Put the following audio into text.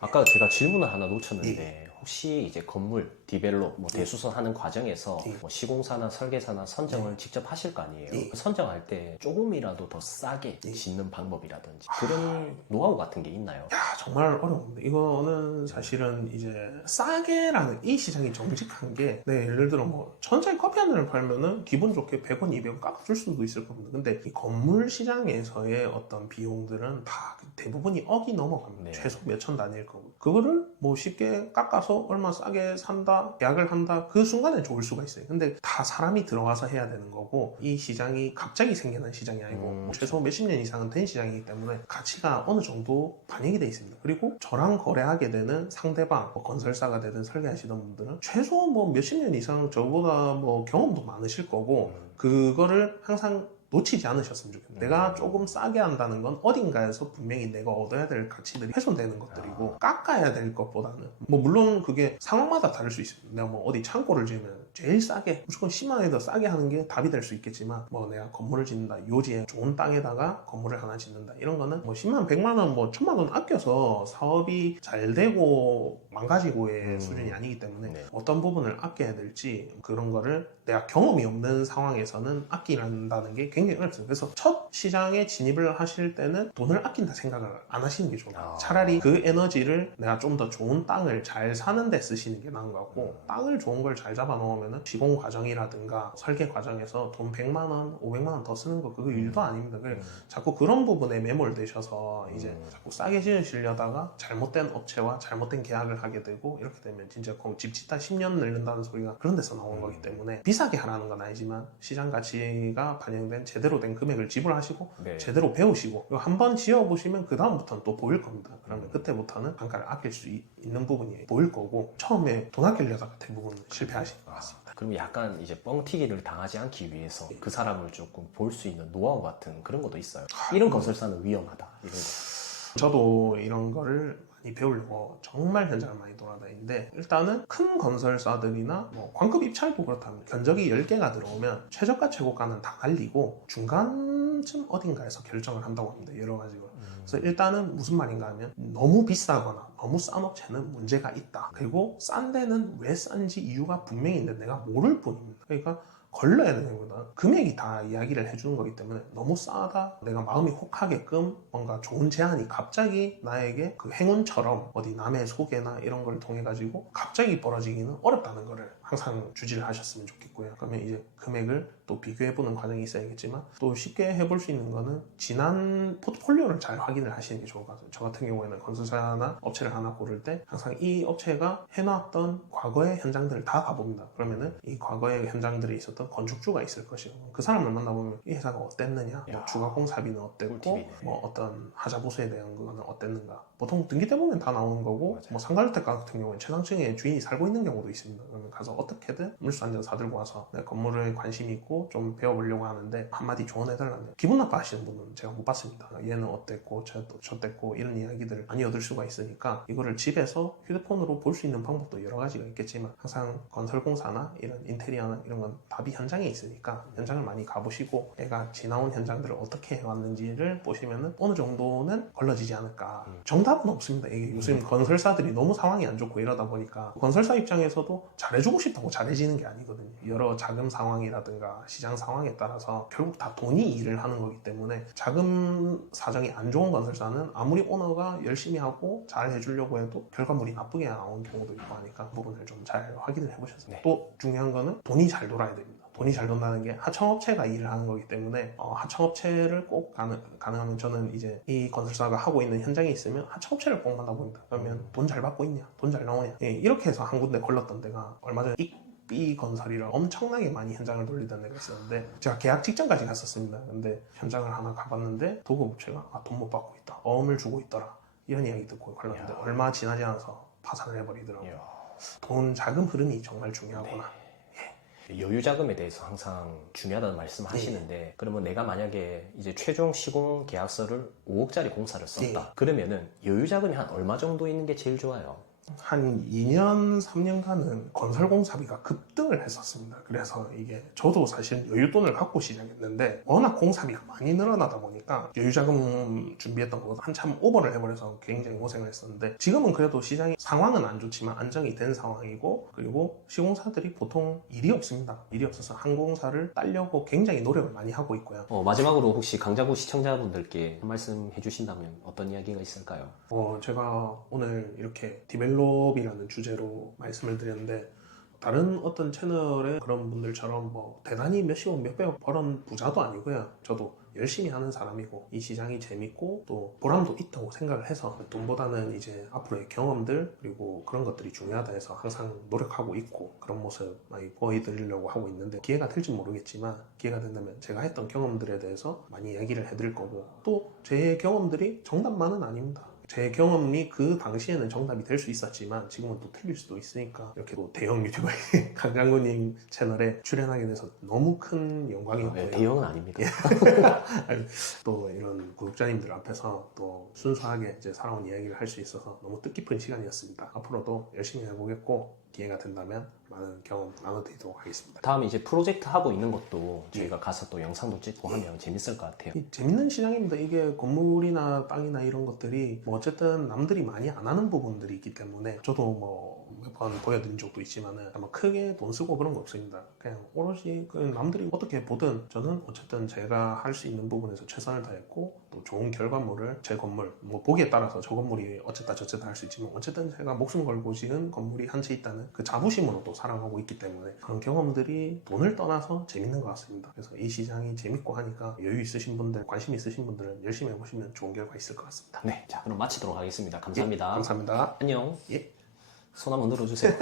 아까 제가 질문을 하나 놓쳤는데 예. 혹시 이제 건물, 디벨롭, 뭐 대수선 하는 과정에서 예. 뭐 시공사나 설계사나 선정을 직접 하실 거 아니에요? 예. 선정할 때 조금이라도 더 싸게 예. 짓는 방법이라든지 그런 노하우 같은 게 있나요? 야, 정말 어려운데 이거는 사실은 이제 싸게라는 이 시장이 정직한 게 예를 들어 뭐 천천히 커피 한 잔을 팔면은 기분 좋게 100원, 200원 깎아줄 수도 있을 겁니다. 근데 이 건물 시장에서의 어떤 비용들은 다 대부분이 억이 넘어갑니다. 네. 최소 몇천 단위일 거고 그거를 뭐 쉽게 깎아서 얼마 싸게 산다, 계약을 한다 그 순간에 좋을 수가 있어요. 근데 다 사람이 들어가서 해야 되는 거고 이 시장이 갑자기 생겨난 시장이 아니고 최소 몇십 년 이상은 된 시장이기 때문에 가치가 어느 정도 반영이 돼 있습니다. 그리고 저랑 거래하게 되는 상대방, 뭐 건설사가 되든 설계하시던 분들은 최소 뭐 몇십 년 이상 저보다 뭐 경험도 많으실 거고 그거를 항상 놓치지 않으셨으면 좋겠어요. 내가 조금 싸게 한다는 건 어딘가에서 분명히 내가 얻어야 될 가치들이 훼손되는 것들이고 깎아야 될 것보다는 뭐 물론 그게 상황마다 다를 수 있습니다. 내가 뭐 어디 창고를 지으면 제일 싸게 무조건 10만 원에 더 싸게 하는 게 답이 될 수 있겠지만 뭐 내가 건물을 짓는다 요지에 좋은 땅에다가 건물을 하나 짓는다 이런 거는 뭐 10만 원, 100만 원, 뭐 1000만 원 아껴서 사업이 잘 되고 망가지고의 수준이 아니기 때문에 네. 어떤 부분을 아껴야 될지 그런 거를 내가 경험이 없는 상황에서는 아끼는다는 게 굉장히 어렵습니다. 그래서 첫 시장에 진입을 하실 때는 돈을 아낀다 생각을 안 하시는 게 좋아요. 차라리 그 에너지를 내가 좀 더 좋은 땅을 잘 사는 데 쓰시는 게 나은 것 같고 땅을 좋은 걸 잘 잡아 놓으면 시공 과정이라든가 설계 과정에서 돈 100만 원, 500만 원 더 쓰는 거 그거 일도 아닙니다. 자꾸 그런 부분에 매몰되셔서 이제 자꾸 싸게 지으시려다가 잘못된 업체와 잘못된 계약을 하게 되고 이렇게 되면 진짜 집 짓다 10년 늙는다는 소리가 그런 데서 나오는 거기 때문에 비싸게 하라는 건 아니지만 시장 가치가 반영된 제대로 된 금액을 지불하시고 네. 제대로 배우시고 한 번 지어보시면 그 다음부터는 또 보일 겁니다. 그러면 그때부터는 단가를 아낄 수 있는 부분이 보일 거고 처음에 돈 아끼려다가 대부분 실패하시는 것 같습니다. 그럼 약간 이제 뻥튀기를 당하지 않기 위해서 그 사람을 조금 볼 수 있는 노하우 같은 그런 것도 있어요. 이런 건설사는 위험하다. 이런 거. 저도 이런 거를 많이 배우려고 정말 현장을 많이 돌아다니는데 일단은 큰 건설사들이나 뭐 광급 입찰도 그렇다면 견적이 10개가 들어오면 최저가 최고가는 다 날리고 중간쯤 어딘가에서 결정을 한다고 합니다. 여러 가지로. 그래서 일단은 무슨 말인가 하면 너무 비싸거나 너무 싼 업체는 문제가 있다. 그리고 싼 데는 왜 싼지 이유가 분명히 있는데 내가 모를 뿐입니다. 그러니까 걸러야 되는 거다. 금액이 다 이야기를 해주는 거기 때문에 너무 싸다 내가 마음이 혹하게끔 뭔가 좋은 제안이 갑자기 나에게 그 행운처럼 어디 남의 소개나 이런 걸 통해 가지고 갑자기 벌어지기는 어렵다는 거를 항상 주지를 하셨으면 좋겠고요. 그러면 이제 금액을 또 비교해보는 과정이 있어야겠지만 또 쉽게 해볼 수 있는 거는 지난 포트폴리오를 잘 확인을 하시는 게 좋을 것 같아요. 저 같은 경우에는 건설사나 업체를 하나 고를 때 항상 이 업체가 해놨던 과거의 현장들을 다 가봅니다. 그러면은 이 과거의 현장들에 있었던 건축주가 있을 것이고 그 사람을 만나보면 이 회사가 어땠느냐, 뭐 추가 공사비는 어땠고, 꿀팁이네. 뭐 어떤 하자 보수에 대한 거는 어땠는가. 보통 등기 때문에 다 나오는 거고, 맞아요. 뭐 상가주택 같은 경우는 최상층에 주인이 살고 있는 경우도 있습니다. 그러면 가서 어떻게든 물수 한 잔 사들고 와서 내 건물에 관심이 있고 좀 배워보려고 하는데 한마디 조언해달라면 기분 나빠하시는 분은 제가 못 봤습니다. 얘는 어땠고 저땠고 이런 이야기들을 많이 얻을 수가 있으니까 이거를 집에서 휴대폰으로 볼 수 있는 방법도 여러 가지가 있겠지만 항상 건설공사나 이런 인테리어나 이런 건 답이 현장에 있으니까 현장을 많이 가보시고 내가 지나온 현장들을 어떻게 해왔는지를 보시면은 어느 정도는 걸러지지 않을까. 정답은 없습니다. 이게 요즘 건설사들이 너무 상황이 안 좋고 이러다 보니까 건설사 입장에서도 잘해주고 싶다고 잘해지는 게 아니거든요. 여러 자금 상황이라든가 시장 상황에 따라서 결국 다 돈이 일을 하는 거기 때문에 자금 사정이 안 좋은 건설사는 아무리 오너가 열심히 하고 잘 해주려고 해도 결과물이 나쁘게 나오는 경우도 있고 하니까 그 부분을 좀 잘 확인을 해보셨어요. 네. 또 중요한 거는 돈이 잘 돌아야 됩니다. 돈이 잘 돈다는 게 하청업체가 일을 하는 거기 때문에 하청업체를 꼭 가능하면 저는 이제 이 건설사가 하고 있는 현장에 있으면 하청업체를 꼭 만나봅니다. 그러면 돈 잘 받고 있냐? 돈 잘 나오냐? 예, 이렇게 해서 한 군데 걸렸던 데가 얼마 전에 B 건설이라 엄청나게 많이 현장을 돌리던 데가 있었는데 제가 계약 직전까지 갔었습니다. 근데 현장을 하나 가봤는데 도급업체가 돈 못 받고 있다. 어음을 주고 있더라. 이런 이야기 듣고 걸렸는데 얼마 지나지 않아서 파산을 해버리더라고요. 돈 자금 흐름이 정말 중요하구나. 여유 자금에 대해서 항상 중요하다는 말씀을 하시는데 그러면 내가 만약에 이제 최종 시공 계약서를 5억짜리 공사를 썼다. 그러면은 여유 자금이 한 얼마 정도 있는 게 제일 좋아요? 한 2년, 3년간은 건설공사비가 급등을 했었습니다. 그래서 이게 저도 사실 여윳돈을 갖고 시작했는데 워낙 공사비가 많이 늘어나다 보니까 여유자금 준비했던 거 한참 오버를 해버려서 굉장히 고생을 했었는데 지금은 그래도 시장이 상황은 안 좋지만 안정이 된 상황이고 그리고 시공사들이 보통 일이 없습니다. 일이 없어서 항공사를 따려고 굉장히 노력을 많이 하고 있고요. 마지막으로 혹시 강자구 시청자분들께 한 말씀 해주신다면 어떤 이야기가 있을까요? 제가 오늘 이렇게 디벨롭이라는 주제로 말씀을 드렸는데 다른 어떤 채널의 그런 분들처럼 뭐 대단히 몇십억 몇백억 벌은 부자도 아니고요. 저도 열심히 하는 사람이고 이 시장이 재밌고 또 보람도 있다고 생각을 해서 돈보다는 이제 앞으로의 경험들 그리고 그런 것들이 중요하다 해서 항상 노력하고 있고 그런 모습 많이 보여드리려고 하고 있는데 기회가 될지 모르겠지만 기회가 된다면 제가 했던 경험들에 대해서 많이 얘기를 해드릴 거고 또 제 경험들이 정답만은 아닙니다. 제 경험이 그 당시에는 정답이 될 수 있었지만 지금은 또 틀릴 수도 있으니까 이렇게 또 대형 유튜버의 강장구님 채널에 출연하게 돼서 너무 큰 영광이었고요. 네, 대형은 아닙니다. 또 이런 구독자님들 앞에서 또 순수하게 이제 살아온 이야기를 할 수 있어서 너무 뜻깊은 시간이었습니다. 앞으로도 열심히 해보겠고 기회가 된다면 많은 경험 나눠드리도록 하겠습니다. 다음에 이제 프로젝트 하고 있는 것도 저희가 가서 또 영상도 찍고 하면 재밌을 것 같아요. 재밌는 시장입니다. 이게 건물이나 땅이나 이런 것들이 뭐 어쨌든 남들이 많이 안 하는 부분들이 있기 때문에 저도 뭐 몇 번 보여드린 적도 있지만은 아마 크게 돈 쓰고 그런 거 없습니다. 그냥 오롯이 그냥 남들이 어떻게 보든 저는 어쨌든 제가 할 수 있는 부분에서 최선을 다했고 또 좋은 결과물을 제 건물 뭐 보기에 따라서 저 건물이 어쨌다 저쨌다 할 수 있지만 어쨌든 제가 목숨 걸고 지은 건물이 한 채 있다는 그 자부심으로 또 사랑하고 있기 때문에 그런 경험들이 돈을 떠나서 재밌는 것 같습니다. 그래서 이 시장이 재밌고 하니까 여유 있으신 분들 관심 있으신 분들은 열심히 해보시면 좋은 결과 있을 것 같습니다. 네, 자 그럼 마치도록 하겠습니다. 감사합니다. 감사합니다. 안녕. 예. 손 한번 들어주세요.